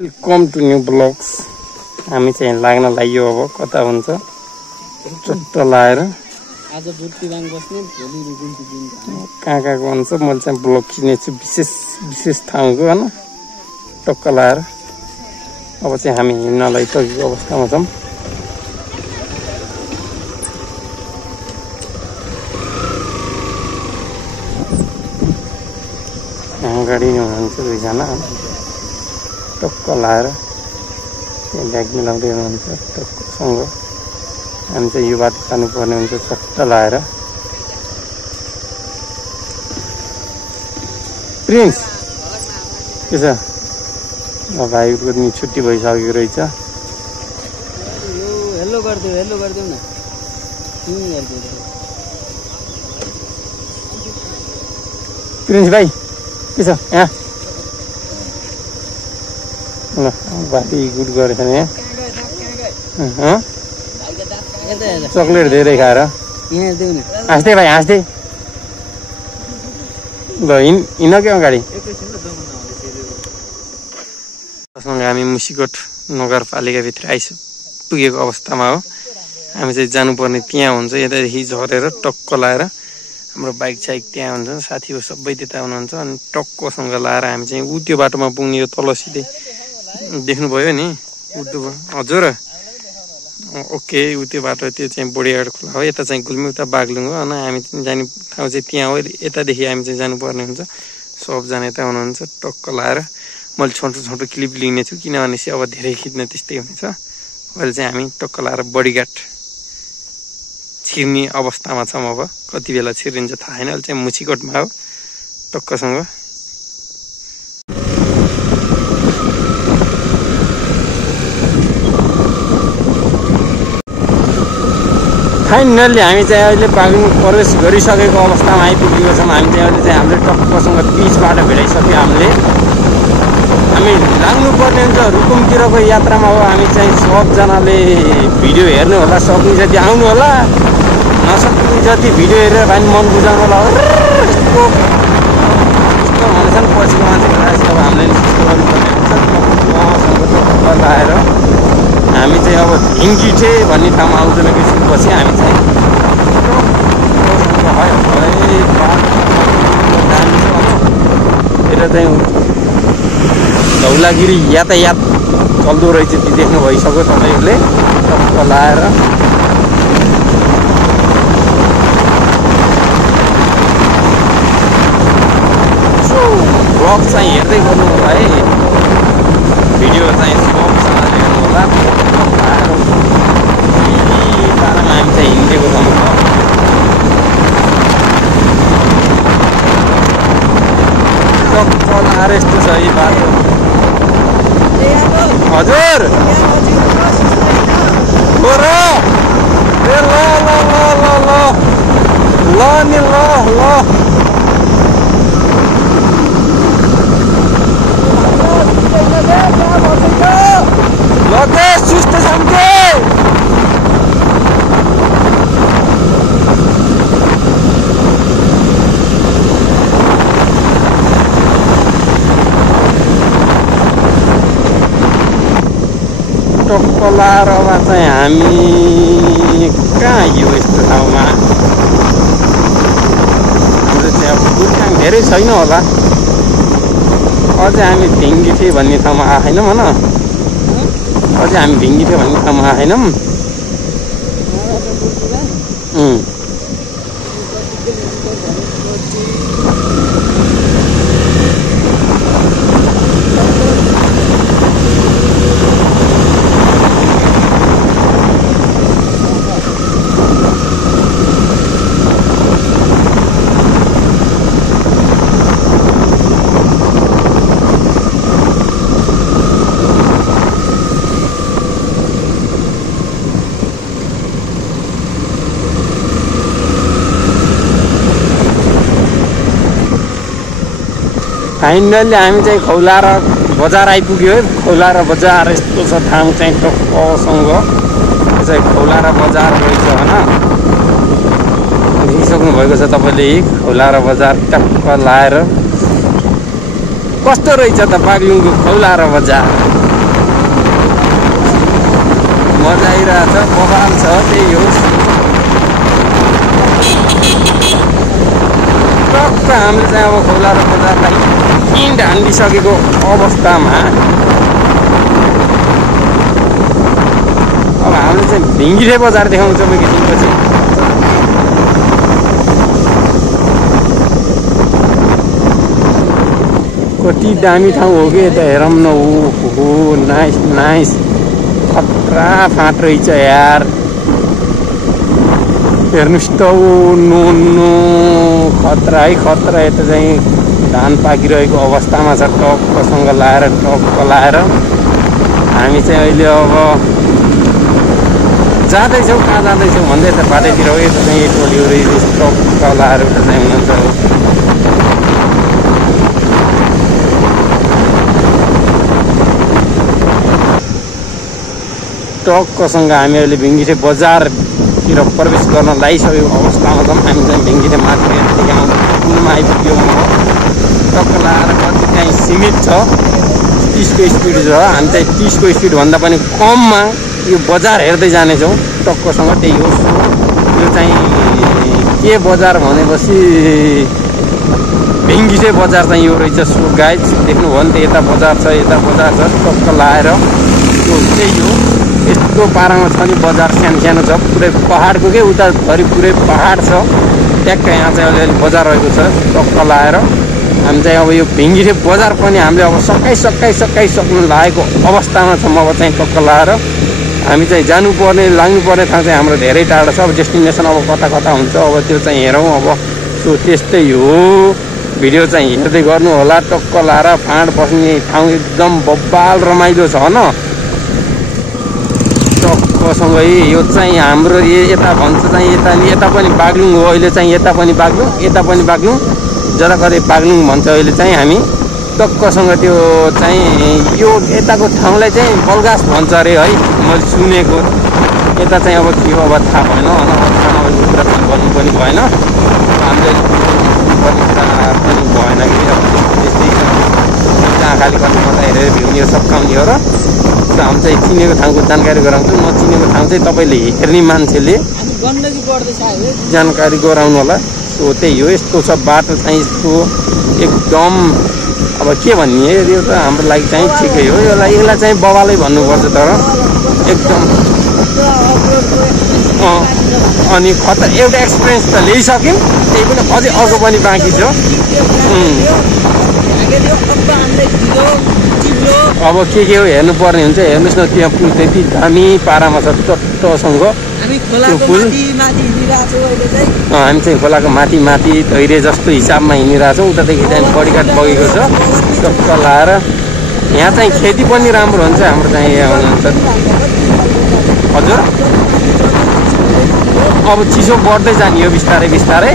Welcome to new blogs. हामी चाहिँ लाग्न लाग्यो अब कता हुन्छ चट्ट लाएर आज बुर्तिबाङ बस्ने भोलि रुकुमको दिन कहाँ कहाँको हुन्छ। मैले चाहिँ ब्लग खिच्नेछु विशेष ठाउँको हैन टक्क लाएर। अब चाहिँ हामी हिँड्नलाई सकेको अवस्थामा छौँ। गाडी हुनुहुन्छ दुईजना टक्क लाएर ब्याग मिलाउँदै हुनुहुन्छ टक्कसँग। हामी चाहिँ यो बाटो जानुपर्ने हुन्छ चट्ट लाएर। प्रिन्स के छ भाइको नि छुट्टी भइसकेको रहेछ। हेलो गरिदेऊ न। प्रिन्स भाइ के छ यहाँ ल बाटी गुड गरेछ नि चक्लेट धेरै खाएर हाँस्दै भाइ हाँस्दै ल हिँड के अगाडि। हामी मुसिकोट नगरपालिकाभित्र पुगेको अवस्थामा हो। हामी चाहिँ जानुपर्ने त्यहाँ हुन्छ। यतादेखि झरेर टक्क लाएर हाम्रो बाइक साइक त्यहाँ हुन्छ। साथीहरू सबै त्यता हुनुहुन्छ अनि टक्कसँग लाएर हामी चाहिँ ऊ त्यो बाटोमा पुग्ने। यो तल सिधै देख्नुभयो नि उर्दू हजुर ओके ऊ त्यो बाटो त्यो चाहिँ बोडियाड खोला हो। यता चाहिँ गुल्मी उता बागलुङ हो। अनि हामी जाने ठाउँ चाहिँ त्यहाँ हो। यतादेखि हामी चाहिँ जानुपर्ने हुन्छ। सबजना यता हुनुहुन्छ टक्क लाएर। मैले छोटो क्लिप लिने छु किनभने चाहिँ अब धेरै खिच्न त्यस्तै हुनेछ। अहिले चाहिँ हामी टक्क लाएर बडीगार्ड छिर्ने अवस्थामा छौँ। अब कति बेला छिरिन्छ थाहा छैन। अहिले चाहिँ मुसिकोटमा हो टक्कसँग। फाइनल्ली हामी चाहिँ अहिले बागलुङ प्रवेश गरिसकेको अवस्थामा आइपुगेको छौँ। हामी चाहिँ अहिले चाहिँ हामीले टक्कसँग बिचबाट भेटाइसक्यो। हामी लाग्नुपर्ने हुन्छ रुकुमतिरको यात्रामा हो। हामी चाहिँ सबजनाले भिडियो हेर्नु होला, सक्ने जति आउनु होला, नसक्ने जति भिडियो हेरेर भाइ मन बुझाउनु होला। यस्तो भनेछन् पछिको मान्छेको अब हामीले त्यस्तो गर्नुपर्ने हुन्छ। लाएर हामी चाहिँ अब ढिङ्गिठे भन्ने ठाउँमा आउँदैन एकैछिनपछि हामी चाहिँ यता चाहिँ धौलागिरी यातायात चल्दो रहेछ। त्यो देख्नु भइसक्यो तपाईँहरूले टक्क लाएर। ब्लग चाहिँ हेर्दै गर्नु होला है। भिडियो चाहिँ सबसँगले हेर्नु होला। पारामा हामी चाहिँ हिँडेको छौँ। टक्क लाएर यस्तो छ यो बाटो हजुर। हो र ए ल ल ल ल ल ल नि ल ल लगे सुस्त छौँ टक्क लाएर अब चाहिँ हामी कहाँ यो यस्तो ठाउँमा हाम्रो चाहिँ अब बुर्तिबाङ धेरै छैन होला। अझै हामी ढिङ्गिठे भन्ने ठाउँमा आएनौँ होइन। अझै हामी ढिङ्गिठे भन्ने ठाउँमा आएनौँ। फाइनल्ली हामी चाहिँ खौलार बजार आइपुग्यो है। खौलार बजार यस्तो छ ठाउँ चाहिँ टक्कसँग। यो चाहिँ खौलार बजार रहेछ होइन। देखिसक्नु भएको छ तपाईँले खौलार बजार टक्क लाएर। कस्तो रहेछ त बागलुङको खौलार बजार। आइरहेछ बबाल छ त्यही हो टक्क हामीले चाहिँ अब खोला र बजारलाई हिँड हानिसकेको अवस्थामा अब हामीले चाहिँ भिङ्गिरे बजार देखाउँछौँ एकैछिनपछि कति दामी ठाउँ हो कि यता हेरौँ न हो नाइस नाइस खतरा फाँट रहेछ यार हेर्नुहोस् त नो नो खतरा है खतरा यता चाहिँ धान पाकिरहेको अवस्थामा छ टक्कसँग लाएर टक्क लाएर हामी चाहिँ अहिले अब जाँदैछौँ कहाँ जाँदैछौँ भन्दै यता बाटैतिर हो यता चाहिँ टोली टक्क लाएर उता चाहिँ हुनुहुन्छ टक्कसँग हामी अहिले भिङ्गिरे बजारतिर प्रवेश गर्न लागिसकेको अवस्थामा छौँ हामी चाहिँ भिङ्गिरे माथिदेखि पुलमा आइपुग्यो टक्क लाएर कति चाहिँ सीमित छ 30को स्पिड छ हामी चाहिँ 30को स्पिडभन्दा पनि कममा यो बजार हेर्दै जानेछौँ टक्कसँग त्यही हो यो चाहिँ के बजार भनेपछि भिङ्गिरे बजार चाहिँ यो रहेछ सो गाइज देख्नुभयो नि त यता बजार छ टक्क लाएर यो त्यही हो यस्तो पारामा छ नि बजार सानो सानो छ पुरै पहाडको के उताभरि पुरै पहाड छ ट्याक्क यहाँ चाहिँ अलिअलि बजार रहेको छ टक्क लाएर हामी चाहिँ अब यो भिङ्गिरे बजार पनि हामीले अब सकाइसक्नु लागेको अवस्थामा छौँ अब चाहिँ टक्क लाएर हामी चाहिँ जानुपर्ने लाग्नुपर्ने ठाउँ चाहिँ हाम्रो धेरै टाढो छ अब डेस्टिनेसन अब कता कता हुन्छ अब त्यो चाहिँ हेरौँ अब सो त्यस्तै हो भिडियो चाहिँ हेर्दै गर्नु होला टक्क लाएर फाँड बस्ने ठाउँ एकदम बब्बाल रमाइलो छ न टक्कसँग यो चाहिँ हाम्रो यता भन्छ चाहिँ यता पनि बाग्लुङ हो अहिले चाहिँ यता पनि बाग्लुङ जता कतै बाग्लुङ भन्छ अहिले चाहिँ हामी टक्कसँग त्यो चाहिँ यो यताको ठाउँलाई चाहिँ बलगास भन्छ अरे है मैले सुनेको यता चाहिँ अब के हो अब थाहा भएन अनौठो कुरा चाहिँ भन्नु पनि भएन हामीले भन्ने कुरा पनि भएन कि अब त्यस्तै जहाँ खालि कति कता हेरेर भ्याउने हो सकाउने हो र हामी चाहिँ चिनेको ठाउँको जानकारी गराउँछौँ नचिनेको ठाउँ चाहिँ तपाईँले हेर्ने मान्छेले जानकारी गराउनु होला सो त्यही हो यस्तो छ बाटो चाहिँ यस्तो एकदम अब के भन्ने यो त हाम्रो लागि चाहिँ ठिकै हो यसलाई चाहिँ बवालै भन्नुपर्छ तर एकदम अनि खतरा एउटा एक्सपिरियन्स त ल्याइसक्यौँ त्यही पनि अझै अर्को पनि बाँकी छ अब के हो हेर्नुपर्ने हुन्छ हेर्नुहोस् न त्यहाँ पुल त्यति दामी पारामा छ टट्टसँग त्यो पुल हामी चाहिँ खोलाको माथि धैर्य जस्तो हिसाबमा हिँडिरहेछौँ उतादेखि चाहिँ बडीघाट बगेको छ टक्क लाएर यहाँ चाहिँ खेती पनि राम्रो हुन्छ हाम्रो चाहिँ यहाँ हुनुहुन्छ हजुर अब चिसो बढ्दै जाने हो बिस्तारै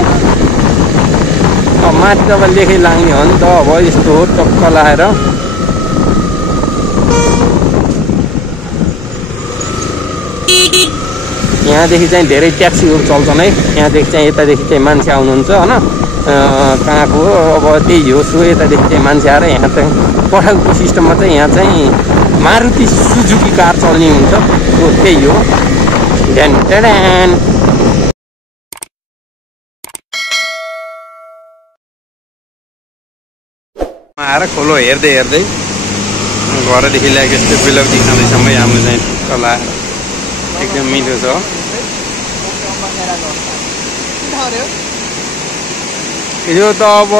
अब माथि त अब लेखै लाग्ने हो नि त अब यस्तो हो टक्क लाएर यहाँदेखि चाहिँ धेरै ट्याक्सीहरू चल्छन् है यहाँदेखि चाहिँ यतादेखि चाहिँ मान्छे आउनुहुन्छ होइन कहाँको हो अब त्यही हो सो यतादेखि चाहिँ मान्छे आएर यहाँ चाहिँ पठाएको सिस्टममा चाहिँ यहाँ चाहिँ मारुति सुजुकी कार चल्ने हुन्छ सो त्यही हो आएर खोलो हेर्दै घरदेखि ल्याएको यस्तो बेलौटी खाँदैसम्म हाम्रो चाहिँ टक्क लाएर एकदम मिठो छ यो त अब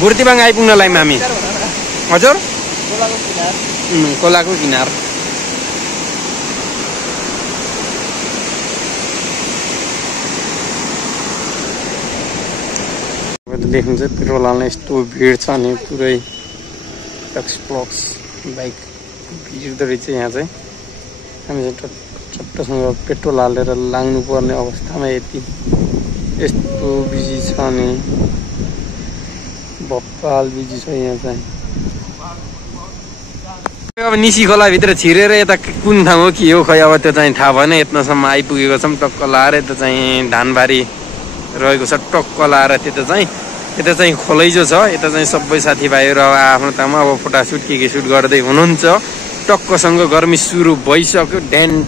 बुर्तिबाङ आइपुग्नलाई हामी हजुर खोलाको किनार देखिन्छ पेट्रोल हाल्ने यस्तो भिड छ नि पुरै एक्सप्लक्स बाइक भिड रहेछ यहाँ चाहिँ हामी चाहिँ चट्टसँग पेट्रोल हालेर लाग्नु पर्ने अवस्थामा यस्तो बिजी छ नि बप्पाल बिजी छ यहाँ चाहिँ अब निसी खोलाभित्र छिरेर यता कुन ठाउँ हो के हो खै अब त्यो चाहिँ थाहा भएन यत्नसम्म आइपुगेको छौँ टक्क लाएर यता चाहिँ धानबारी रहेको छ टक्क लाएर त्यता चाहिँ खोलैजो छ यता चाहिँ सबै साथीभाइहरू अब आफ्नो ठाउँमा अब फोटोसुट के सुट गर्दै हुनुहुन्छ टक्कसँग गर्मी सुरु भइसक्यो ढ्यान।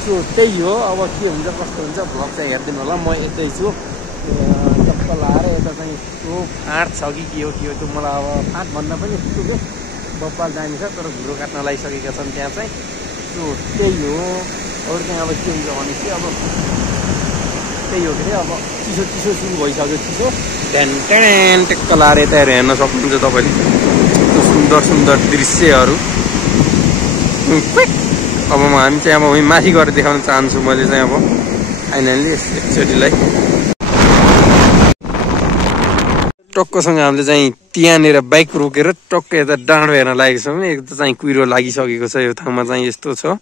सो त्यही हो, अब के हुन्छ कस्तो हुन्छ भ्लग चाहिँ हेरिदिनु होला। म यतै छु टक्क लाएर, यता चाहिँ त्यो फाँट छ कि के हो त्यो मलाई अब फाँट भन्दा पनि पुग्यो बब्बाल जाने छ, तर घुरो काट्न लगाइसकेका छन् त्यहाँ चाहिँ। सो त्यही हो, अरू चाहिँ अब के हुन्छ भने चाहिँ अब त्यही हो के अरे अब चिसो सुरु भइसक्यो। चिसो ढ्यान टेक्क लाएर यता हेर्न सक्नुहुन्छ तपाईँले सुन्दर दृश्यहरू। अब हामी चाहिँ अब माथि गएर देखाउन चाहन्छु मैले चाहिँ अब फाइनल्ली एकचोटिलाई टक्कसँग हामीले चाहिँ त्यहाँनिर बाइक रोकेर टक्क यता डाँडो हेर्न लागेको छौँ। एक त चाहिँ कुहिरो लागिसकेको छ, यो ठाउँमा चाहिँ यस्तो छ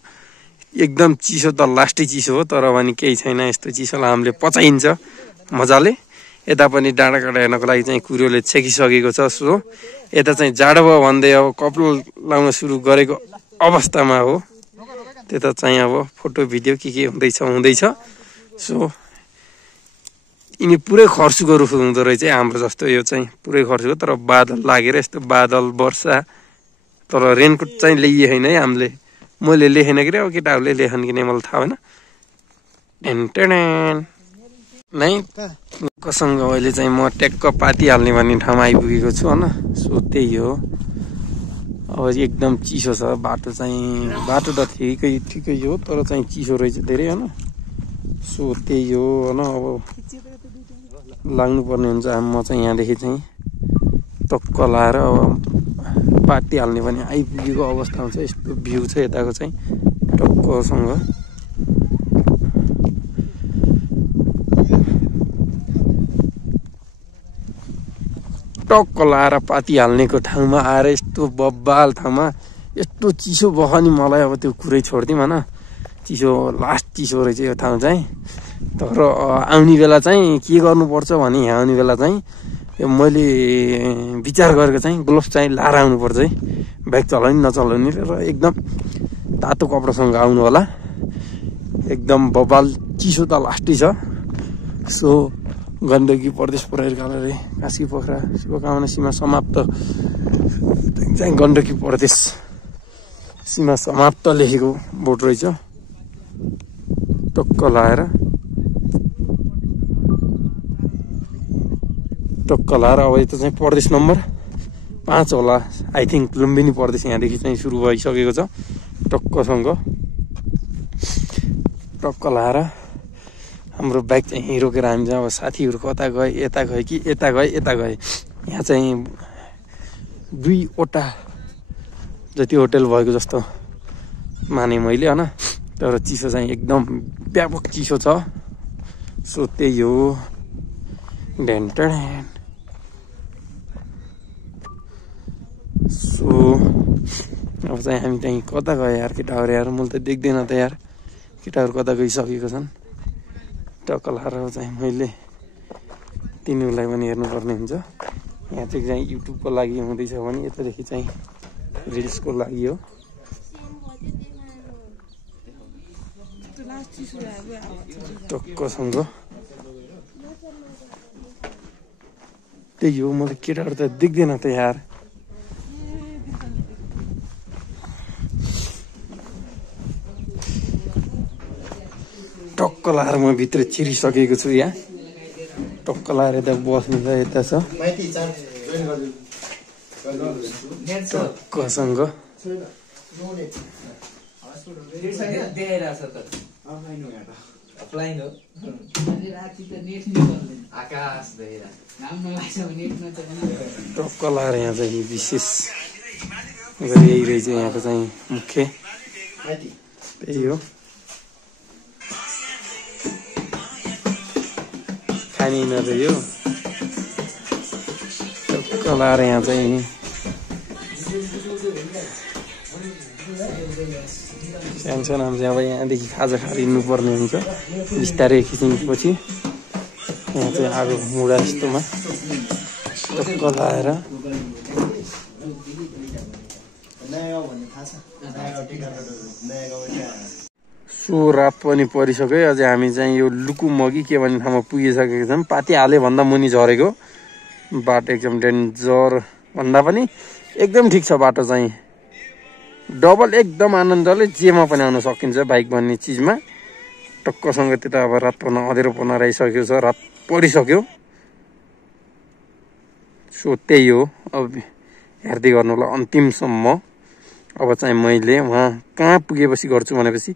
एकदम चिसो त लास्टै चिसो हो, तर भने केही छैन, यस्तो चिसोलाई हामीले पचाइन्छ मजाले। यता पनि डाँडा काँडा हेर्नको लागि चाहिँ कुहिरोले छेकिसकेको छ। सो यता चाहिँ जाडो भयो भन्दै अब कपाल लाउन सुरु गरेको अवस्थामा हो। त्यता चाहिँ अब फोटो भिडियो के हुँदैछ। सो यिनी पुरै खर्सुको रुख हुँदो रहेछ हाम्रो जस्तो, यो चाहिँ पुरै खर्सुको, तर बादल लागेर यस्तो बादल वर्षा। तर रेनकोट चाहिँ ल्याइए होइन है हामीले, मैले लेखेन कि अब केटाहरूले लेखन कि नै मलाई थाहा भएन। नै कसँग अहिले चाहिँ म ट्याक्क पाती हाल्ने भन्ने ठाउँमा आइपुगेको छु होइन। सो त्यही हो, अब एकदम चिसो छ बाटो त ठिकै हो, तर चाहिँ चिसो रहेछ धेरै होइन। सो त्यही हो होइन, अब लाग्नुपर्ने हुन्छ। म चाहिँ यहाँदेखि चाहिँ टक्क लाएर अब पाती हाल्ने भने आइपुगेको अवस्था हुन्छ। यस्तो भ्यू छ यताको चाहिँ टक्कसँग। टक्क लाएर पाती हाल्नेको ठाउँमा आएर यस्तो बब्बाल ठाउँमा यस्तो चिसो भयो नि मलाई अब त्यो कुरै छोडिदिउँ होइन। चिसो लास्ट चिसो रहेछ यो ठाउँ चाहिँ। तर आउने बेला चाहिँ के गर्नुपर्छ भने यहाँ आउने बेला चाहिँ यो मैले विचार गरेको चाहिँ ग्लोभ्स चाहिँ लाएर आउनुपर्छ है, बाइक चलाउने नचलाउने, र एकदम तातो कपडासँग आउनु होला। एकदम बब्बाल चिसो त लास्टै छ। सो गण्डकी प्रदेश प्रहरी कार्यालय कास्की पोखरा शुभकामना सीमा समाप्त चाहिँ गण्डकी प्रदेश सीमा समाप्त लेखेको बोर्ड रहेछ। टक्क लाएर अब यता चाहिँ प्रदेश नम्बर 5 होला आई थिङ्क, लुम्बिनी प्रदेश यहाँदेखि चाहिँ सुरु भइसकेको छ। टक्क लाएर हाम्रो बाइक चाहिँ रोकेर हामी चाहिँ अब साथीहरू कता गए, यता गए। यहाँ चाहिँ 2वटा जति होटेल भएको जस्तो माने मैले होइन, तर चिसो चाहिँ एकदम व्यापक चिसो छ। सो त्यही हो ढ्यान। सो अब चाहिँ हामी चाहिँ कता गयो यार केटाहरू, यार मैले त देख्दैन त यार केटाहरू कता गइसकेको छन्। टक्क लाएर चाहिँ मैले तिनीहरूलाई पनि हेर्नुपर्ने हुन्छ। यहाँ चाहिँ युट्युबको लागि हुँदैछ भने यतादेखि चाहिँ रिल्सको लागि हो। टक्कसँग त्यही हो, म त केटाहरू त देख्दैन त यार। टक्क लाएर म भित्र छिरिसकेको छु। यहाँ टक्क लाएर यता बस्नु त यता छ टक्कसँग। टक्क लाएर यहाँ चाहिँ विशेष गरी यही रहेछ यहाँको चाहिँ मुख्य त्यही हो। खाने नरह्यो टक्क लाएर यहाँ चाहिँ सानो हामी चाहिँ अब यहाँदेखि खाजा खाइदिनु पर्ने हुन्छ बिस्तारै एकछिनपछि। यहाँ चाहिँ आगो मुढा यस्तोमा टक्क लाएर सो रात पनि परिसक्यो। अझै हामी चाहिँ यो लुकुमगी के भन्ने ठाउँमा पुगिसकेको छौँ। पाती हाले भन्दा मुनि झरेको बाटो एकदम डेन्जर भन्दा पनि एकदम ठिक छ बाटो चाहिँ, डबल एकदम आनन्दले जेमा पनि आउन सकिन्छ बाइक भन्ने चिजमा। टक्कसँग त्यो त अब रात पर्न अँधेरो पर्न आइसकेको छ, रात परिसक्यो। सो त्यही हो, अब हेर्दै गर्नु होला अन्तिमसम्म। अब चाहिँ मैले उहाँ कहाँ पुगेपछि गर्छु भनेपछि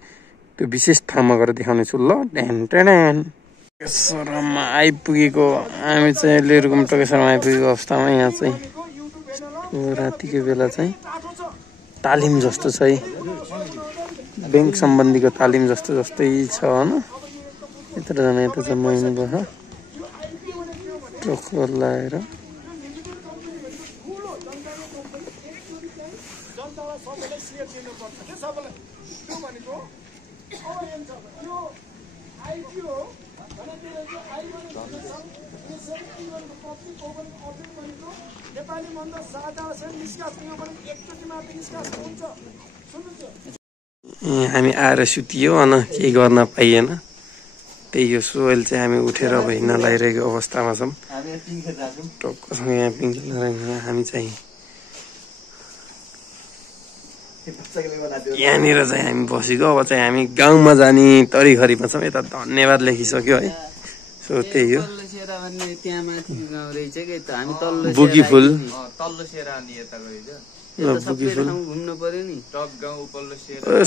त्यो विशेष ठाउँमा गएर देखाउने छु ल। टकेश्वरमा आइपुगेको हामी चाहिँ लेरुकुम टकेश्वरमा आइपुगेको अवस्थामा यहाँ चाहिँ रातिको बेला चाहिँ तालिम जस्तो छ है, ब्याङ्क सम्बन्धीको तालिम जस्तै छ होइन। यताजना यता चाहिँ महिना भयो ट्रक लाएर। हामी आएर सुतियो अन केही गर्न पाइएन, त्यही हो। सोहेल चाहिँ हामी उठेर अब हिँड्न लागिरहेको अवस्थामा छौँ। टक्कसँग यहाँ पिङ्क हामी चाहिँ यहाँनिर चाहिँ हामी बसेको। अब चाहिँ हामी गाउँमा जाने तरिखरीमा छौँ। यता धन्यवाद लेखिसक्यो है। सो त्यही हो। बुकी फुल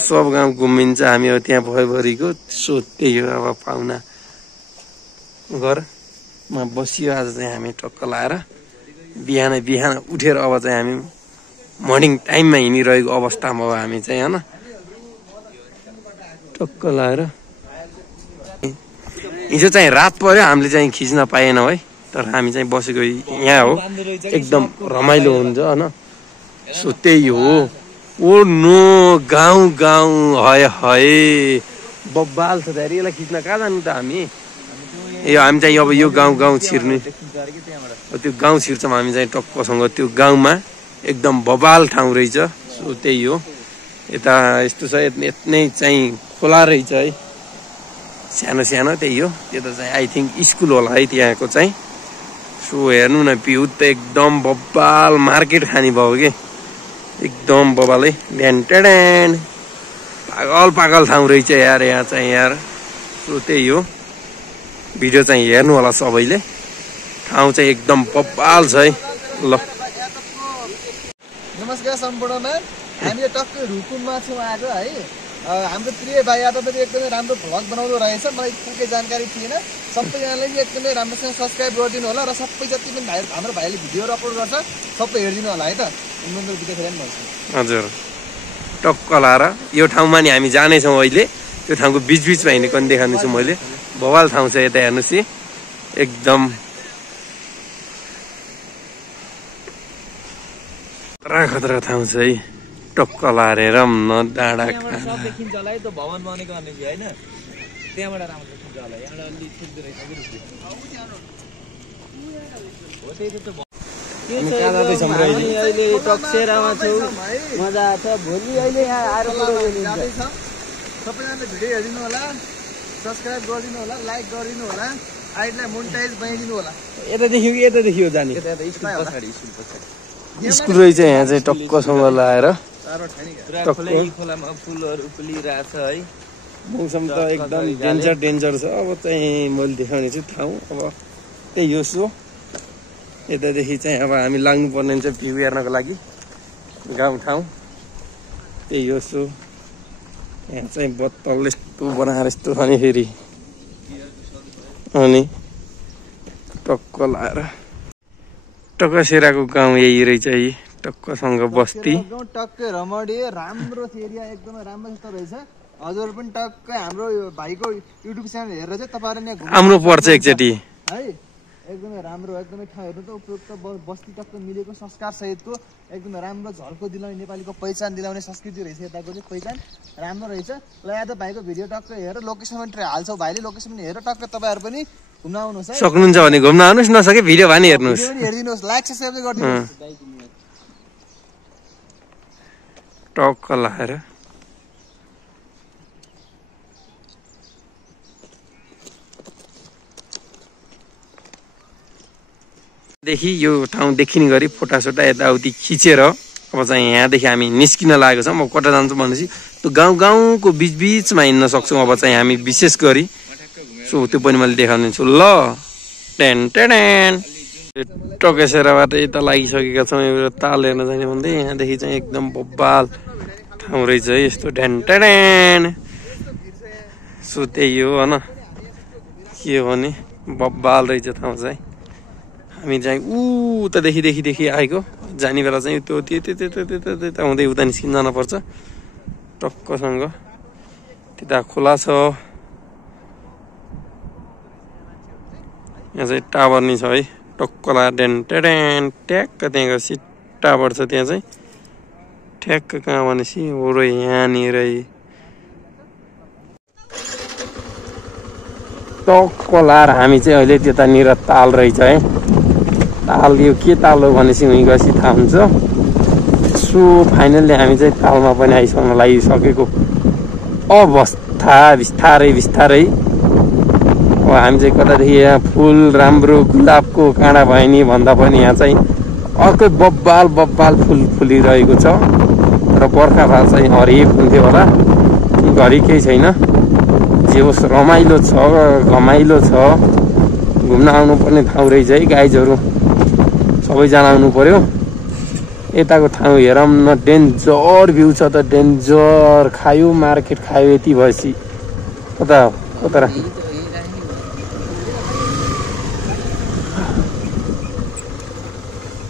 सब गाउँ घुमिन्छ हामी अब त्यहाँ भएभरिको। सो त्यही हो। अब पाहुना घरमा बसियो आज चाहिँ हामी टक्क लाएर। बिहान उठेर अब चाहिँ हामी मर्निङ टाइममा हिँडिरहेको अवस्थामा हो हामी चाहिँ होइन। टक्क लाएर हिजो चाहिँ रात पर्यो, हामीले चाहिँ खिच्न पाएनौँ है। तर हामी चाहिँ बसेको यहाँ हो, एकदम रमाइलो हुन्छ होइन। सो त्यही हो। ओ नो गाउँ हाय बब्बाल छ धेरै। यसलाई खिच्न कहाँ जानु त हामी? हामी चाहिँ अब यो गाउँ छिर्ने, त्यो गाउँ छिर्छौँ हामी चाहिँ टक्कसँग। त्यो गाउँमा एकदम बबाल ठाउँ रहेछ। सो त्यही हो। यता यस्तो छ, यत्नै चाहिँ खोला रहेछ है, सानो त्यही हो। त्यो त चाहिँ आई थिङ्क स्कुल होला है त्यहाँको चाहिँ। सो हेर्नु न, भ्यू त एकदम बब्बाल, मार्केट खाने भयो कि एकदम बबाल है। ढ्यान पागल ठाउँ रहेछ यार यहाँ चाहिँ यार। सो त्यही हो। भिडियो चाहिँ हेर्नु होला सबैले। ठाउँ चाहिँ एकदम बब्बाल छ है। ल नमस्कार सम्पूर्णमा। हामी टक्कै रुकुममा छौँ आज है। हाम्रो प्रिय भाइ यादव पनि एकदमै राम्रो भ्लग बनाउँदो रहेछ। मलाई ठुकै जानकारी थिएन। सबैजनाले एकदमै राम्रोसँग सब्सक्राइब गरिदिनु होला र सबै जति पनि भाइ हाम्रो भाइले भिडियोहरू अपलोड गर्छ सबै हेरिदिनु होला है त। हजुर टक्क लाएर यो ठाउँमा नि हामी जानेछौँ अहिले। त्यो ठाउँको बिचमा हिँडेको पनि देखाउने छु मैले। बवाल ठाउँ छ यता हेर्नुहोस् है, एकदम खतरा ठाउँ छ है। टक्क लाएर हेरौँ न डाँडा देखिन्छ होला है त्यो भवन बनेको भनेपछि हैन। त्यहाँबाट राम्रो देखिन्छ होला। यहाँबाट अलि सुन्दर रहेछ के रुखले। हो त्यही त अहिले टक्सेरामा छु, मजा आछ। भोलि अहिले यहाँ आएर सबैजनाले भिडियो हेरिदिनु होला, सब्सक्राइब गरिदिनु होला, लाइक गरिदिनु होला, आइडलाई मोनेटाइज बनाइदिनु होला। यता देखियो जाने स्कुल रहेछ यहाँ चाहिँ टक्कसँग लाएर। खोलामा फुलहरू फुलिरहेछ है। मौसम त एकदम डेन्जर छ। अब चाहिँ मैले देखाउने छु ठाउँ। अब त्यही हो। सो यतादेखि चाहिँ अब हामी लाग्नुपर्ने हुन्छ भ्यू हेर्नको लागि गाउँ ठाउँ। त्यही हो। सो यहाँ चाहिँ बत्तल यस्तो बनाएर यस्तो अनि फेरि अनि टक्क लाएर टक्कसेराको गाउँ यही रहेछ है। टक्कसँग बस्ती टक्कै रमणीय राम्रो एरिया, एकदमै राम्रो जस्तो रहेछ। हजुर पनि टक्कै हाम्रो भाइको युट्युब च्यानल हेरेर चाहिँ तपाईँहरू यहाँ आउनु पर्छ एकचोटि है। एकदमै राम्रो, एकदमै ठाउँ हेर्नु त उपयुक्त बस्ती टक्क मिलेको संस्कार सहितको एकदमै राम्रो झल्को दिलाउने नेपालीको पहिचान दिलाउने संस्कृति रहेछ। यताको चाहिँ पहिचान राम्रो रहेछ। ल यादव भाइको भिडियो टक्कै हेरेर लोकेसन पनि हाल्छौ भाइले, लोकेसन पनि हेरेर टक्कै तपाईँहरू पनि घुम्न आउनुहोस् है। सक्नुहुन्छ भने घुम्न आउनुहोस्, नसके भिडियो भए नि हेर्नुहोस्, हेरिदिनुहोस्, लाइक सब्सक्राइब गरिदिनुहोस्। टक्क लाएर देखि यो ठाउँ देखिने गरी फोटासोटा यताउति खिचेर अब चाहिँ यहाँदेखि हामी निस्किन लागेको छौँ। अब कता जान्छौँ भनेपछि त्यो गाउँको बिचमा हिँड्न सक्छौँ अब चाहिँ हामी विशेष गरी। सो त्यो पनि मैले देखाउने छु ल। टकेसेराबाट यता लागिसकेका छौँ। एउटा ताल हेर्न जाने भन्दै यहाँदेखि चाहिँ एकदम बब्बाल ठाउँ रहेछ है यस्तो सो त्यही हो होइन के हो भने बब्बाल रहेछ ठाउँ चाहिँ। हामी चाहिँ उतादेखि आएको जाने बेला चाहिँ त्यो त्यता हुँदै उता निस्किन जानुपर्छ टक्कसँग। त्यता खोला छ, यहाँ चाहिँ टावर नि छ है टक्कला ट्याक्क त्यहाँ टावर छ त्यहाँ चाहिँ ठ्याक्क कहाँ भनेपछि हो र यहाँनिर टक्कला हामी चाहिँ अहिले त्यतानिर ताल रहेछ है। ताल यो के ताल हो भनेपछि उहीँ गएपछि थाहा हुन्छ। सो फाइनल्ली हामी चाहिँ तालमा पनि आइसक्न लागिसकेको अवस्था बिस्तारै अब हामी चाहिँ कतादेखि यहाँ फुल राम्रो गुलाबको काँडा भयो नि भन्दा पनि यहाँ चाहिँ अर्कै बब्बाल फुल फुलिरहेको छ। र बर्खा भए चाहिँ हरियो हुन्थ्यो होला, घरि केही छैन। जे होस् रमाइलो छ, घमाइलो छ, घुम्न आउनुपर्ने ठाउँ रहेछ है गाइजहरू। सबैजना आउनु पर्यो यताको ठाउँ हेरौँ न। डेन्जर भ्यू छ त, डेन्जर। खायो मार्केट खायो यति भएपछि कता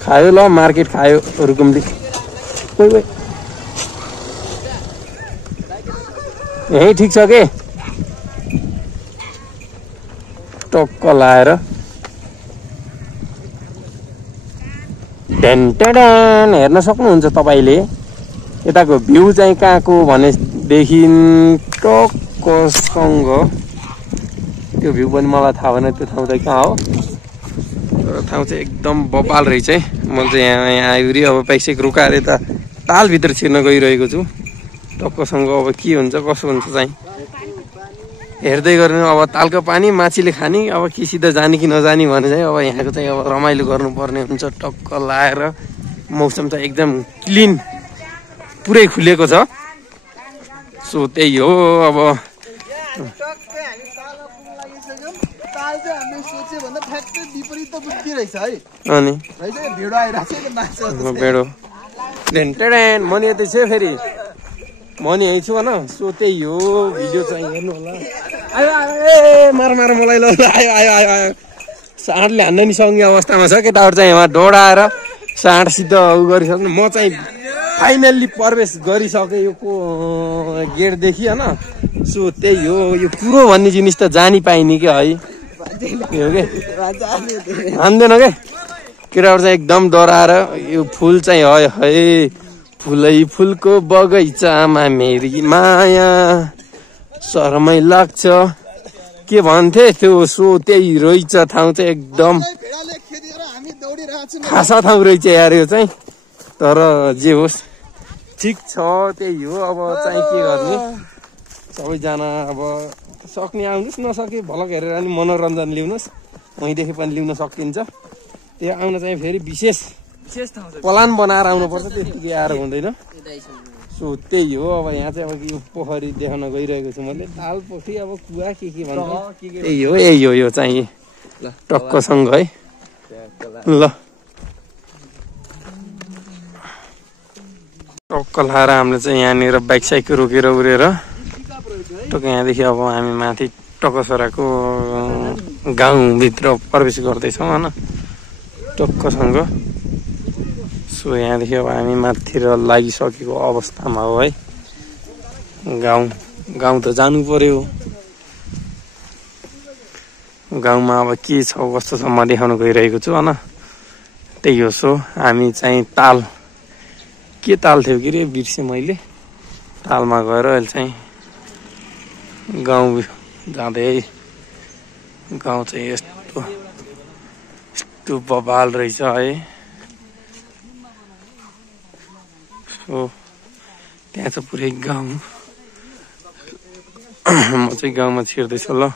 खायो ल मार्केट खायो रुकुमले। यही ठिक छ के टक्क लाएर हेर्न सक्नुहुन्छ तपाईँले। यताको भ्यू चाहिँ कहाँको भनेदेखि टक्कसँग त्यो भ्यू पनि मलाई थाहा भएन त्यो ठाउँ चाहिँ कहाँ हो। तर ठाउँ चाहिँ एकदम बबाल रहेछ है। म चाहिँ यहाँ आइवरी अब पैसेक रोकाएर यता तालभित्र छिर्न गइरहेको छु टक्कसँग। अब के हुन्छ कसो हुन्छ चाहिँ हेर्दै गर्नु। अब तालको पानी माछीले खाने, अब कि सिधा जाने कि नजाने भने चाहिँ अब यहाँको चाहिँ अब रमाइलो गर्नुपर्ने हुन्छ। टक्क लाएर मौसम चाहिँ एकदम क्लिन पुरै खुलेको छ। सो त्यही हो अब अनि भेडो मनी यतै छ फेरि मनी यही छु होइन। सो त्यही हो भिडियो चाहिँ हेर्नु होला। आयो मार मलाई ल आयो साँडले हान्न नि सँगै अवस्थामा छ। केटाहरू चाहिँ यहाँ डोडाएर साँडसित उ गरिसक्नु। म चाहिँ फाइनल्ली प्रवेश गरिसकेँ यो गेटदेखि होइन। सो त्यही हो यो पुरो भन्ने जिनिस त जानी पाइने क्या है। यो के हान्दैन के केटाहरू चाहिँ एकदम डराएर यो फुल चाहिँ है फुलै फुलको बगैँचामा मेरी माया शरमै लाग्छ के भन्थे त्यो। सो त्यही रहेछ ठाउँ चाहिँ एकदम खासा ठाउँ रहेछ यार यो चाहिँ। तर जे होस् ठिक छ त्यही हो। अब चाहिँ के गर्ने सबैजना अब सक्ने आउनुहोस्, नसके भलक हेरेर नि मनोरञ्जन लिनुहोस्। वहीँदेखि पनि लिन सकिन्छ। त्यो आउन चाहिँ फेरि विशेष प्लान बनाएर आउनुपर्छ, त्यतिकै आएर हुँदैन। सो त्यही हो। अब यहाँ चाहिँ अब यो पोखरी देखाउन गइरहेको छु मैले। ताल पोखरी अब कुवा के भन्छ यही हो यो चाहिँ टक्कसँग है ल। टक्क लाएर हामीले चाहिँ यहाँनिर बाइक साइक रोकेर उरेर टक्क यहाँदेखि अब हामी माथि टक्कसराको गाउँभित्र प्रवेश गर्दैछौँ होइन टक्कसँग। सो यहाँदेखि अब हामी माथितिर लागिसकेको अवस्थामा हो है। गाउँ त जानु पर्यो। गाउँमा अब के छ कस्तो छ म देखाउन गइरहेको छु होइन। त्यही हो। सो हामी चाहिँ के ताल थियो कि रे बिर्सेँ मैले। तालमा गएर अहिले चाहिँ गाउँ जाँदै गाउँ चाहिँ यस्तो बबाल रहेछ है। सो त्यहाँ चाहिँ पुरै गाउँ। म चाहिँ गाउँमा छिर्दैछु ल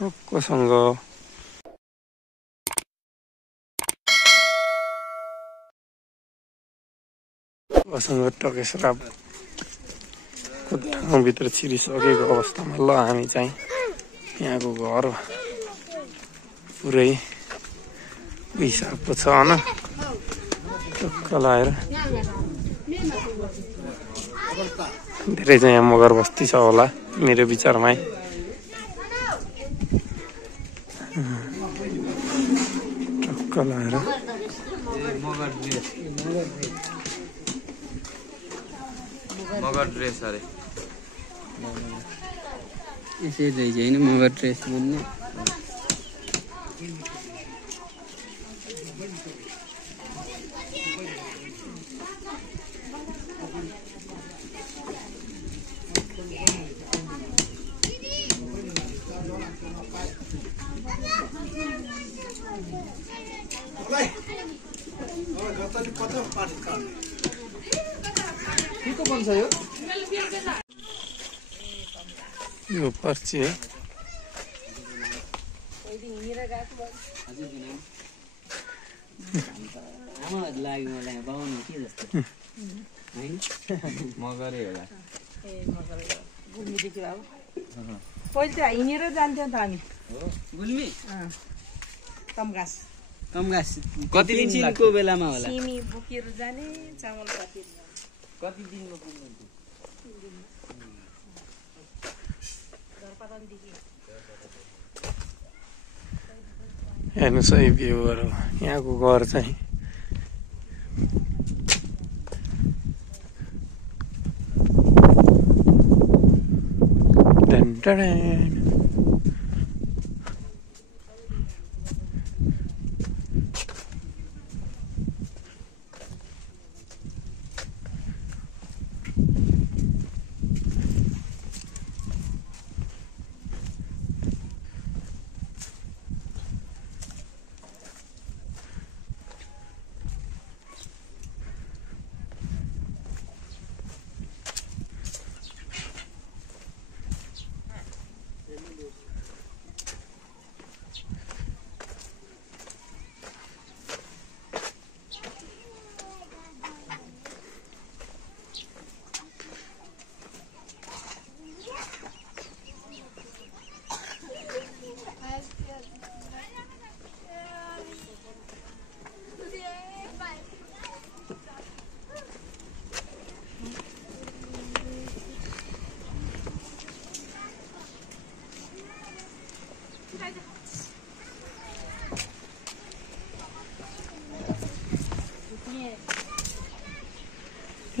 टक्कसँग। ढुक्कसँग टकेश्राप भित्र छिरिसकेको अवस्थामा ल हामी चाहिँ यहाँको घर पुरै हिसाबको छ होइन टक्क लगाएर धेरै चाहिँ यहाँ मगर बस्ती छ होला मेरो विचारमै टक्क लगाएर मगर ड्रेस अरे यसै रहेछ होइन मगर ड्रेस भन्ने के बन्छ यो यो पर्ची है लाग्यो मलाई बाउनु के जस्तो होइन मगरै होला पहिले त हिँडेर जान्थ्यौँ त हामी गुल्मी तमघास कति दिनको बेलामा होला सिमी बोकेर जाने चामल काटेर कति दिनमा पुग्नुहुन्थ्यो हेर्नुहोस् है भ्यूहरू यहाँको घर चाहिँ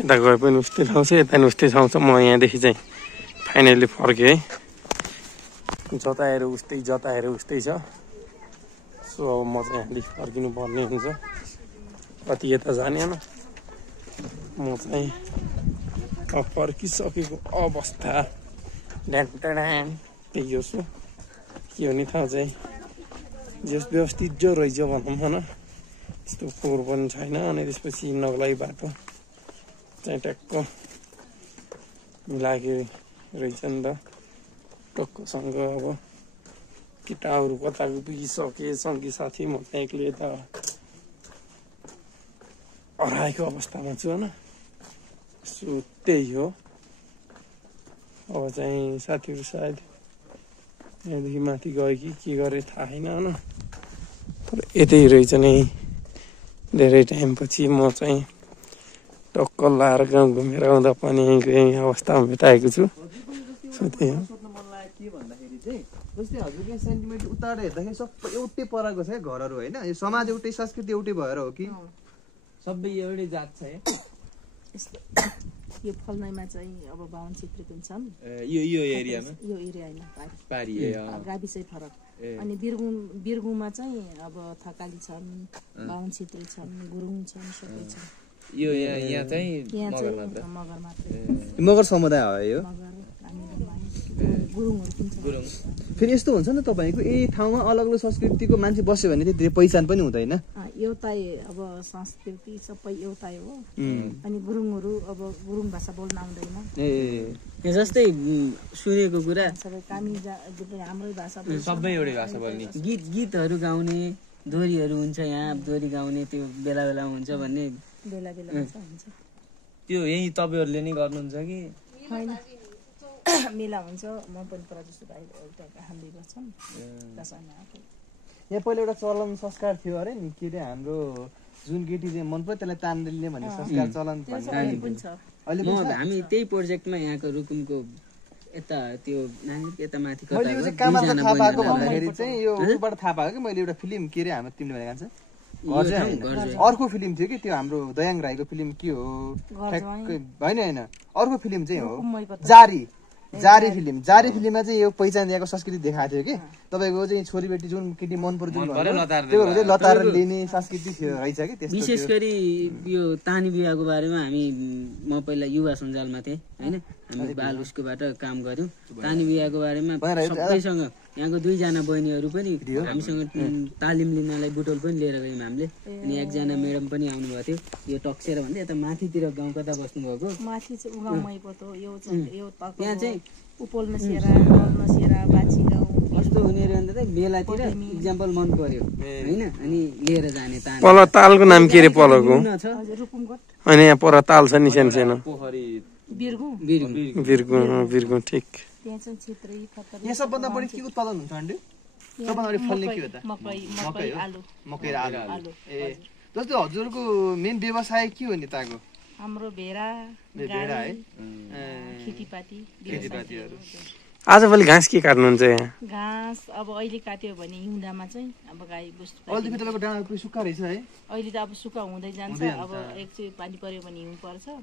यता गए पनि उस्तै ठाउँ छ यता पनि उस्तै ठाउँ छ म यहाँदेखि चाहिँ फाइनली फर्केँ है जताएर उस्तै छ सो अब म चाहिँ यहाँदेखि फर्किनु पर्ने हुन्छ कति यता जाने होइन म चाहिँ फर्किसकेको अवस्था ड्यान त्यही हो सो के हो नि थाहा चाहिँ जस व्यवस्थित जो रहेछ भनौँ होइन त्यस्तो फोहोर पनि छैन अनि त्यसपछि हिँड्नको लागि बाटो चाहिँ ट्याक्क मिलाएको रहेछ नि त टक्कसँग अब केटाहरू कताको पुगिसके सँगै साथी म चाहिँ एक्लै यता हराएको अवस्थामा छु होइन सो त्यही हो अब चाहिँ साथीहरू सायद यहाँदेखि माथि गयो कि के गरे थाहा छैन होइन तर यतै रहेछ नि धेरै टाइमपछि म चाहिँ टक्क लाएर गाउँ घुमेर आउँदा पनि यही अवस्थामा भेटाएको छु सो त्यही हो सोध्न मन लाग्यो के भन्दाखेरि चाहिँ जस्तै हजुरको सेन्टिमेन्ट उताएर हेर्दाखेरि सबै एउटै पराको छ घरहरू होइन यो समाज एउटै संस्कृति एउटै भएर हो कि सबै एउटै जात छ यो फलनाइमा चाहिँ अब बाहुन छेत्री पनि छन् यो एरियामा यो एरिया होइन पारी गाविस चाहिँ फरक अनि बिरगुममा चाहिँ अब थकाली छन् बाहुन छेत्री छन् गुरुङ छन् सबै छन् यो यहाँ चाहिँ मगर मात्रै मगर समुदाय हो यो मगर गुरुङहरू पनि छन् गुरुङ फेरि यस्तो हुन्छ नि तपाईँको यही ठाउँमा अलग अलग संस्कृतिको मान्छे बस्यो भने चाहिँ धेरै पहिचान पनि हुँदैन एउटै अब संस्कृति सबै एउटै हो अनि गुरुङहरू अब गुरुङ भाषा बोल्न आउँदैन जस्तै सुनेको कुरा सबै कामी हाम्रै भाषा सबै एउटै भाषा बोल्ने गीतहरू गाउने दोहोरीहरू हुन्छ यहाँ दोहोरी गाउने त्यो बेला बेलामा हुन्छ भन्ने बेला हुन्छ त्यो यही तपाईँहरूले नै गर्नुहुन्छ कि होइन मेला हुन्छ म पनि प्रदेश भाइ एउटा हामी गर्छौँ दसैँमा यहाँ पहिला एउटा चलन संस्कार थियो अरे नि के अरे हाम्रो जुन केटीले मन पर्यो त्यसलाई तान्दै लिने भन्ने संस्कार चलन अहिले पनि छ अहिले हामी त्यही प्रोजेक्टमा यहाँको रुकुमको यता त्यो नानी यता माथि मैले यो चाहिँ कहाँबाट थाहा पाएको भन्दाखेरि चाहिँ यो उबाट थाहा पाएको कि मैले एउटा फिल्म के अरे हाम्रो तिमीले भनेको छ अर्को फिल्म थियो कि त्यो हाम्रो दयाङ राईको फिल्म के हो ठ्याक्कै होइन अर्को फिल्म चाहिँ हो जारी फिल्ममा चाहिँ यो पहिचान दिएको संस्कृति देखाएको थियो कि तपाईँको चाहिँ छोरीबेटी जुन केटी मन पर्यो त्यो चाहिँ लतार लिने संस्कृति थियो रहेछ कि त्यस्तो विशेष गरी यो तानी बिहाको बारेमा हामी म पहिला युवा सञ्जालमा थिएँ होइन हामी बाल उसकोबाट काम गर्यौँ तानी बिहाको बारेमा सबैसँग यहाँको 2 जना बहिनीहरू पनि हामीसँग तालिम लिनलाई बुटोल पनि लिएर गयौँ हामीले अनि एकजना म्याडम पनि आउनुभएको थियो यो टक्सेर भन्दै यता माथितिर गाउँ कता बस्नुभएको माथि चाहिँ उगाउमै पतो यो त्यहाँ चाहिँ उपोल्न सेरा नल्न सेरा बाछी गाउँ कस्तो हुने रे भन्दा चाहिँ बेलातिर इक्जाम्पल मन पर्यो होइन अनि लिएर जाने तानी पल तालको नाम के रे पलको रुकुमकोट होइन यहाँ पर ताल छ नि सानो सानो बिरगुँ ठिक त्यहाँ चाहिँ क्षेत्री खतर यहाँ सबभन्दा बढी के उत्पादन हुन्छ अन्डे सबभन्दा बढी फल्ने के हो त मकै आलु मकै र आलु ए जस्तो हजुरको मेन व्यवसाय के हो नि ताको हाम्रो भेडा है खेतीपातीहरू आजभोलि घाँस के काट्नुहुन्छ यहाँ घाँस अब अहिले काट्यो भने हिउँदामा चाहिँ अब गाई बस्तु अहिले तपाईँको डाँडा पुरै सुक्खा रहेछ है अहिले त अब सुक्खा हुँदै जान्छ अब एकचोटि पानी पर्यो भने हिउँ पर्छ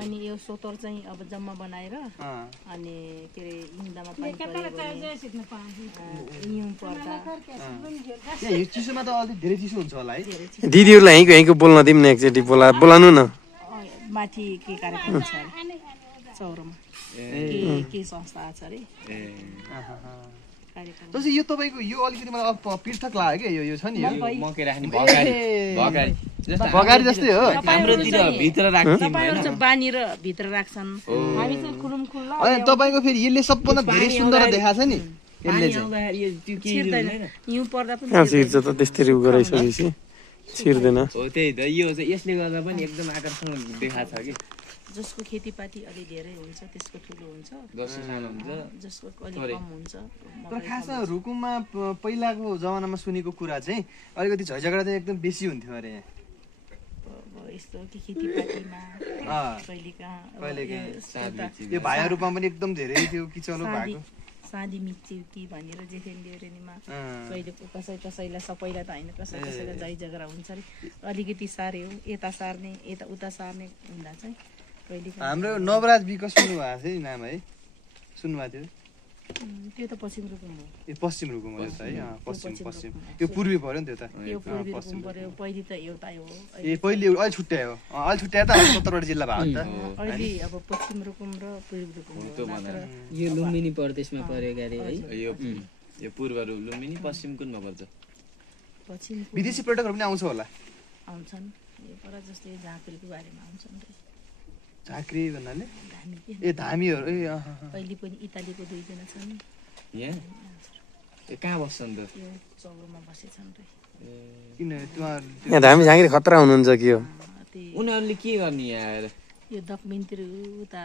अनि यो सोतर चाहिँ अब जम्मा बनाएर अनि के अरे हिउँदामा पानी पर्यो भने हिउँ पर्दा चिसोमा त अलिक धेरै चिसो हुन्छ होला है दिदीहरूलाई यहीँको बोल्न दिउँ न एकचोटि बोलाउनु न माथि के कार्यक्रम छ चौरमा के संस्था छ अरे जस्तै यो तपाईँको यो अलिकति मलाई पृथक लाग्यो क्या यो छ नि मकै राख्ने बगारी जस्तै हो हाम्रोतिर भित्र राख्छ तपाईहरु चाहिँ बानी र भित्र राख्छन् हामी चाहिँ खुलुम खुल्ला अनि तपाईँको फेरि यसले सबभन्दा धेरै सुन्दर देखाछ नि यसले चाहिँ हिउँ पर्दा पनि छिर्छ त त्यस्तै उ गराइसकेपछि छिर्दैन हो त्यही त यो चाहिँ यसले गर्दा पनि एकदम आकर्षण देखाछ कि जसको खेतीपाती अलि धेरै हुन्छ त्यसको ठुलो हुन्छ जसको सानो हुन्छ जसको अलि कम हुन्छ तर खासमा रुकुममा पहिलाको जमानामा सुनेको कुरा चाहिँ अलिकति झैझगडा चाहिँ एकदम बेसी हुन्थ्यो अरे यस्तो कि खेतीपातीमा यो भाइहरूमा पनि एकदम धेरै थियो किचलो भएको सादी मिच्यो कि भनेर जेठेन देउरेनीमा कहिले कसैलाई सबैलाई त होइन कसैलाई झैझगडा हुन्छ अरे अलिकति सार्यो यता सार्ने यता उता सार्ने हुँदा चाहिँ हाम्रो नवराज विकास सुन्नुभएको थियो नि नाम है सुन्नुभएको थियो त्यो त पश्चिम रुकुम हो ए पश्चिम रुकुम हो त है पश्चिम यो पूर्वी पर्यो नि त्यो त यो पूर्वी रुकुम पर्यो पहिले त एउटा हो ए पहिले अहिले छुट्यायो अहिले छुट्यायो त हाम्रो सत्तरवटा जिल्ला भएको नि त अहिले अब पश्चिम रुकुम र पूर्वी रुकुम यो लुम्बिनी प्रदेशमा पर्यो गरे है यो पूर्व लुम्बिनी पश्चिम कुनमा पर्छ पश्चिम विदेशी पर्यटकहरू पनि आउँछ होला आउँछन् यो पर जस्तै झाँक्रीको बारेमा आउँछन् झाँक्री भन्नाले ए धामीहरू ए अहिले पनि इटालीको 2 जना छन् यहाँ कहाँ बस्छन् त यो चौरमा बसेछन् रे किन यहाँ धामी झाँक्री खतरा हुनुहुन्छ कि हो उनीहरूले के गर्ने यहाँ आएर यो दक्षिणतिर उता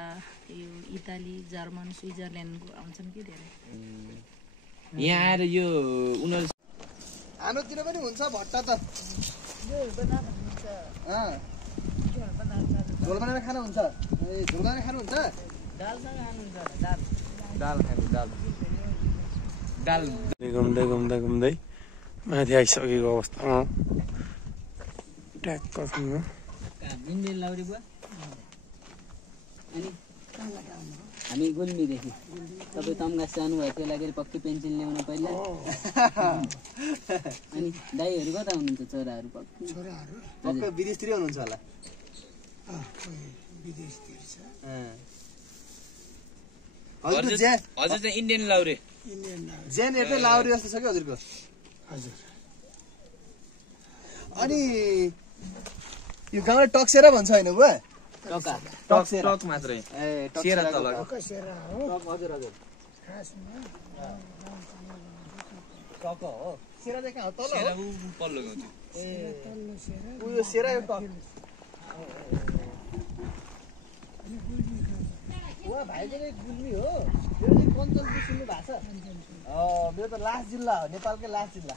यो इटाली जर्मन स्विजरल्यान्डको आउँछन् कि धेरै यहाँ आएर यो उनीहरू हाम्रोतिर पनि हुन्छ भट्टा त झोल बनाएर खानुहुन्छ ए झोल बनाएर खानुहुन्छ दालसँग खानुहुन्छ दाल दाल खानु दाल घुम्दै घुम्दै घुम्दै माथि आइसकेको अवस्थामा ट्याक्क इन्डियन लाउरी बुवा अनि हामी गुल्मीदेखि तपाईँ तम्घास जानुभयो त्यो लागि पक्कै पेन्सिल ल्याउनु पहिला अनि दाईहरू कता हुनुहुन्छ छोराहरू पक्कै विदेशतिर हुनुहुन्छ होला हजुर चाहिँ इन्डियन लाउरे जेन एकै लाउरे जस्तो छ कि हजुरको हजुर अनि यो गाउँले टक्सेरा भन्छ होइन बुवा टक मात्रै ए सेरा तल हजुर हजुर टक हो सेरा चाहिँ कहाँ हो तल सेरा पल्लो गाउँ ए उयो सेरा यो टक उहाँ भाइको चाहिँ गुल्मी हो, मेरो चाहिँ कञ्चनपुर सुन्नु भएको छ? मेरो त लास्ट जिल्ला हो, नेपालकै लास्ट जिल्ला।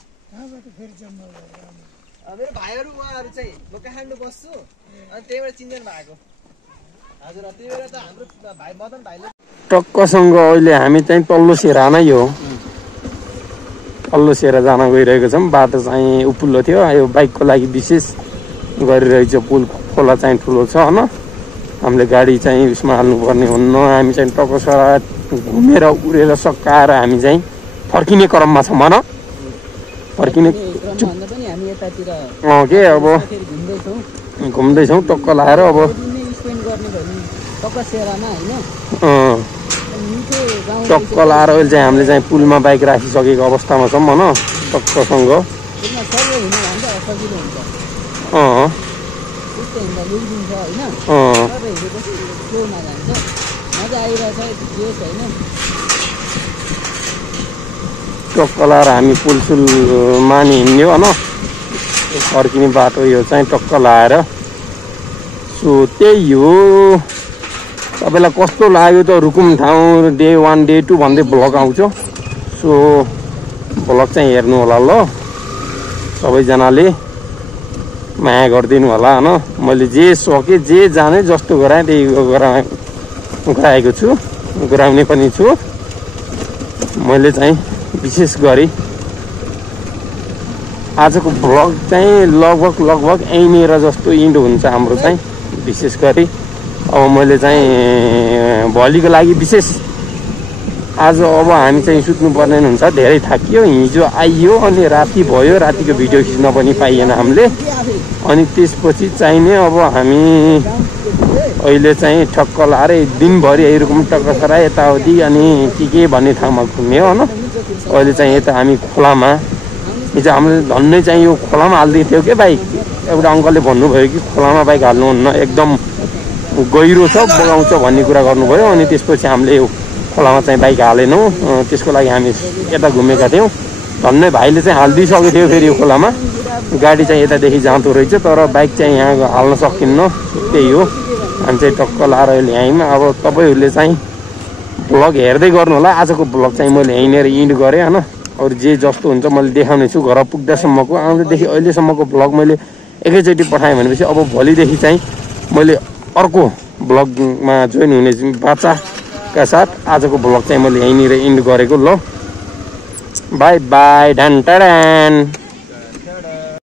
मेरो भाइहरू उहाँहरू चाहिँ म काठमाडौँ बस्छु अनि त्यहीबाट चिन्दैन भएको हजुर। त्यही भएर त हाम्रो भाइ मदन भाइले टक्कसँग अहिले हामी चाहिँ तल्लो सेरा नै हो, तल्लो सेरा जान गइरहेको छौँ। बाटो चाहिँ उपुल्लो थियो, यो बाइकको लागि विशेष गरिरहेछ। पुल खोला चाहिँ ठुलो छ होइन, हामीले गाडी चाहिँ उसमा हाल्नुपर्ने हुन्न। हामी चाहिँ टक्कसरा घुमेर उडेर सकाएर हामी चाहिँ फर्किने क्रममा छौँ भन, फर्किने के अब घुम्दैछौँ टक्क लाएर। अब टक्क लाएर अहिले चाहिँ हामीले चाहिँ पुलमा बाइक राखिसकेको अवस्थामा छौँ भन टक्कसँग। टक्क लाएर हामी पुलसुलमा नि हिँड्ने होइन, फर्किने बाटो यो चाहिँ टक्क लाएर। सो त्यही हो। तपाईँलाई कस्तो लाग्यो त रुकुम ठाउँ डे 1 डे 2 भन्दै भ्लग आउँछ। सो भ्लग चाहिँ हेर्नु होला ल, सबैजनाले माया गरिदिनु होला होइन। मैले जे सकेँ जे जाने जस्तो गराएँ त्यही गराएको छु, गराउने पनि छु। मैले चाहिँ विशेष गरी आजको भ्लग चाहिँ लगभग यहीँनिर जस्तो इन्ड हुन्छ हाम्रो चाहिँ विशेष गरी। अब मैले चाहिँ भोलिको लागि विशेष आज अब हामी चाहिँ सुत्नुपर्ने हुन्छ, धेरै थाकियो, हिजो आइयो अनि राति भयो, रातिको भिडियो खिच्न पनि पाइएन हामीले। अनि त्यसपछि चाहिने अब हामी अहिले चाहिँ ठक्क लाएर दिनभरि यहीरुकुम टक्कसरा यताउति अनि के भन्ने ठाउँमा घुम्यो होइन। अहिले चाहिँ यता हामी खोलामा, हिजो हामीले धन्नै चाहिँ यो खोलामा हाल्दै थियो क्या बाइक। एउटा अङ्कलले भन्नुभयो कि खोलामा बाइक हाल्नुहुन्न, एकदम गहिरो छ बगाउँछ भन्ने कुरा गर्नुभयो। अनि त्यसपछि हामीले यो खोलामा चाहिँ बाइक हालेनौँ, त्यसको लागि हामी यता घुमेका थियौँ। धन्नै भाइले चाहिँ हालिदिइसकेको थियो फेरि यो खोलामा, गाडी चाहिँ यतादेखि जाँदो रहेछ तर बाइक चाहिँ यहाँ हाल्न सकिन्न। त्यही हो, हामी चाहिँ टक्क लाएर अहिले यहीँमा। अब तपाईँहरूले चाहिँ भ्लग हेर्दै गर्नु होला। आजको भ्लग चाहिँ मैले यहीँनिर इन्ड गरेँ होइन। अरू जे जस्तो हुन्छ मैले देखाउने छु घर पुग्दासम्मको। आउँदादेखि अहिलेसम्मको भ्लग मैले एकैचोटि पठाएँ भनेपछि अब भोलिदेखि चाहिँ मैले अर्को भ्लगमा जोइन हुने बाचाका साथ आजको भ्लग चाहिँ मैले यहीँनिर इन्ड गरेको ल। बाई बाई ढान टाढान।